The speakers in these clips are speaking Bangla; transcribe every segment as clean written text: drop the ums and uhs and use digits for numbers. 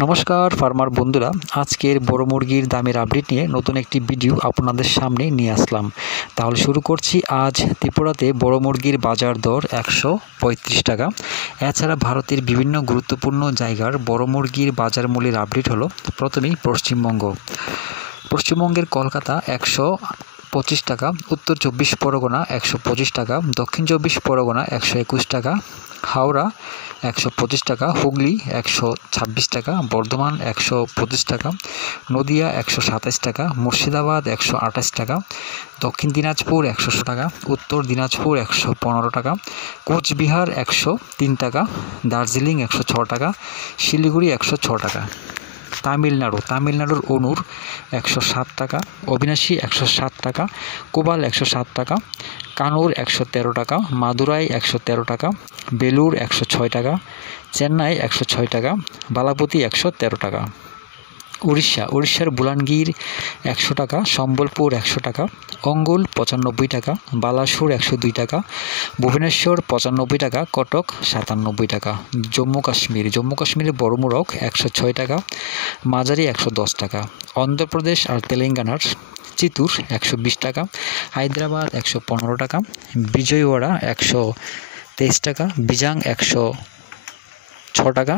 নমস্কার ফার্মার বন্ধুরা, আজকের বড় মুরগির দামের আপডেট নিয়ে নতুন একটি ভিডিও আপনাদের সামনে নিয়ে আসলাম। তাহলে শুরু করছি। আজ ত্রিপুরাতে বড় মুরগির বাজার দর 135 টাকা। এছাড়া ভারতের বিভিন্ন গুরুত্বপূর্ণ জায়গার বড় মুরগির বাজার মূল্যের আপডেট হলো। প্রথমেই পশ্চিমবঙ্গের কলকাতা 125 টাকা, উত্তর 24 পরগনা 125 টাকা, দক্ষিণ 24 পরগনা 121 টাকা, হাওড়া 125 টাকা, হুগলি 126 টাকা, বর্ধমান 125 টাকা, নদিয়া 127 টাকা, মুর্শিদাবাদ 128 টাকা, দক্ষিণ দিনাজপুর 100 টাকা, উত্তর দিনাজপুর 115 টাকা, কোচবিহার 103 টাকা, দার্জিলিং 106 টাকা, শিলিগুড়ি 106 টাকা। তামিলনাড়ুর অনুর 107 টাকা, অবিনাশী 107 টাকা, কোবাল 107 টাকা, কানুর 113 টাকা, মাদুরাই 113 টাকা, বেলুর 106 টাকা, চেন্নাই 106 টাকা, বালাপতি 113 টাকা। উড়িষ্যার বুলানগীর 100 টাকা, সম্বলপুর 100 টাকা, অঙ্গুল 95 টাকা, বালাসুর 102 টাকা, ভুবনেশ্বর 95 টাকা, কটক 97 টাকা। জম্মু কাশ্মীরের বড় মুরগ 106 টাকা, মাঝারি 110 টাকা। অন্ধ্রপ্রদেশ আর তেলেঙ্গানার চিতুর 120 টাকা, হায়দ্রাবাদ 115 টাকা, বিজয়ওয়াড়া 123 টাকা, বিজাং 106 টাকা,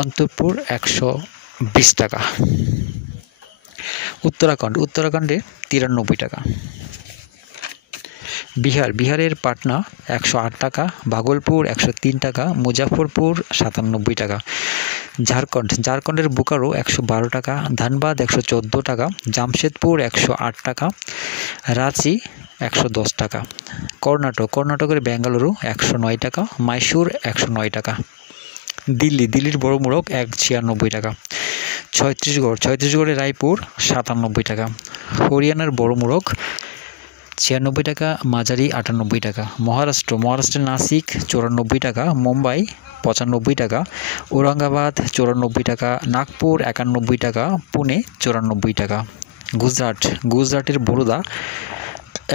অন্তরপুর 120 টাকা। উত্তরাখণ্ডে 93 টাকা। বিহারের পাটনা 108 টাকা, ভাগলপুর 103 টাকা, মুজাফরপুর 97 টাকা। ঝাড়খণ্ডের বোকারো 112 টাকা, ধানবাদ 114 টাকা, জামশেদপুর 108 টাকা, রাঁচি 110 টাকা। কর্ণাটকের বেঙ্গালুরু 109 টাকা, মাইসুর 109 টাকা। দিল্লির বড় মুরগ 96 টাকা। ছত্তিশগড়ের রায়পুর 97 টাকা। হরিয়ানার বড় মুরগ 96 টাকা, মাঝারি 98 টাকা। মহারাষ্ট্রের নাসিক 94 টাকা, মুম্বাই 95 টাকা, ঔরঙ্গাবাদ 94 টাকা, নাগপুর 91 টাকা, পুনে 94 টাকা। গুজরাটের বরোদা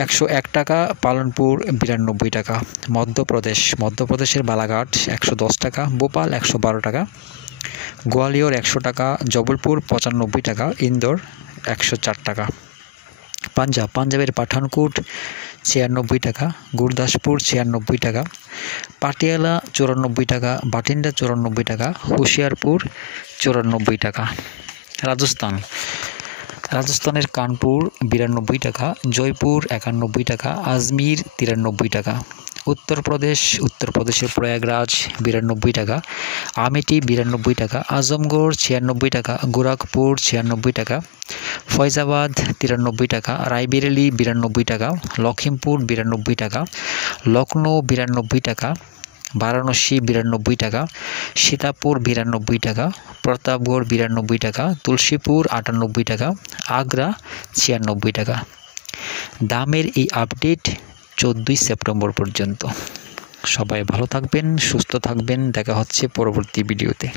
101 টাকা, পালনপুর 92 টাকা। মধ্যপ্রদেশের বালাঘাট 110 টাকা, ভোপাল 112 টাকা, গোয়ালিয়র 100 টাকা, জবলপুর 95 টাকা, ইন্দোর 104 টাকা। পাঞ্জাবের পাঠানকোট 96 টাকা, গুরদাসপুর 96 টাকা, পাটিয়ালা 94 টাকা, বাটিন্ডা 94 টাকা, হুশিয়ারপুর 94 টাকা। রাজস্থানের কানপুর 92 টাকা, জয়পুর 91 টাকা, আজমির 93 টাকা। উত্তরপ্রদেশের প্রয়াগরাজ 92 টাকা, আমেঠি 92 টাকা, আজমগড় 96 টাকা, গোরখপুর 96 টাকা, ফয়জাবাদ 93 টাকা, রায়বেরেলি 92 টাকা, লখিমপুর 92 টাকা, লখনৌ 92 টাকা, বারাণসী 92 টাকা, সীতাপুর 92 টাকা, প্রতাপগড় 92 টাকা, তুলসীপুর 98 টাকা, আগ্রা 96 টাকা। দামের এই আপডেট 14 সেপ্টেম্বর পর্যন্ত। সবাই ভালো থাকবেন, সুস্থ থাকবেন। দেখা হচ্ছে পরবর্তী ভিডিওতে।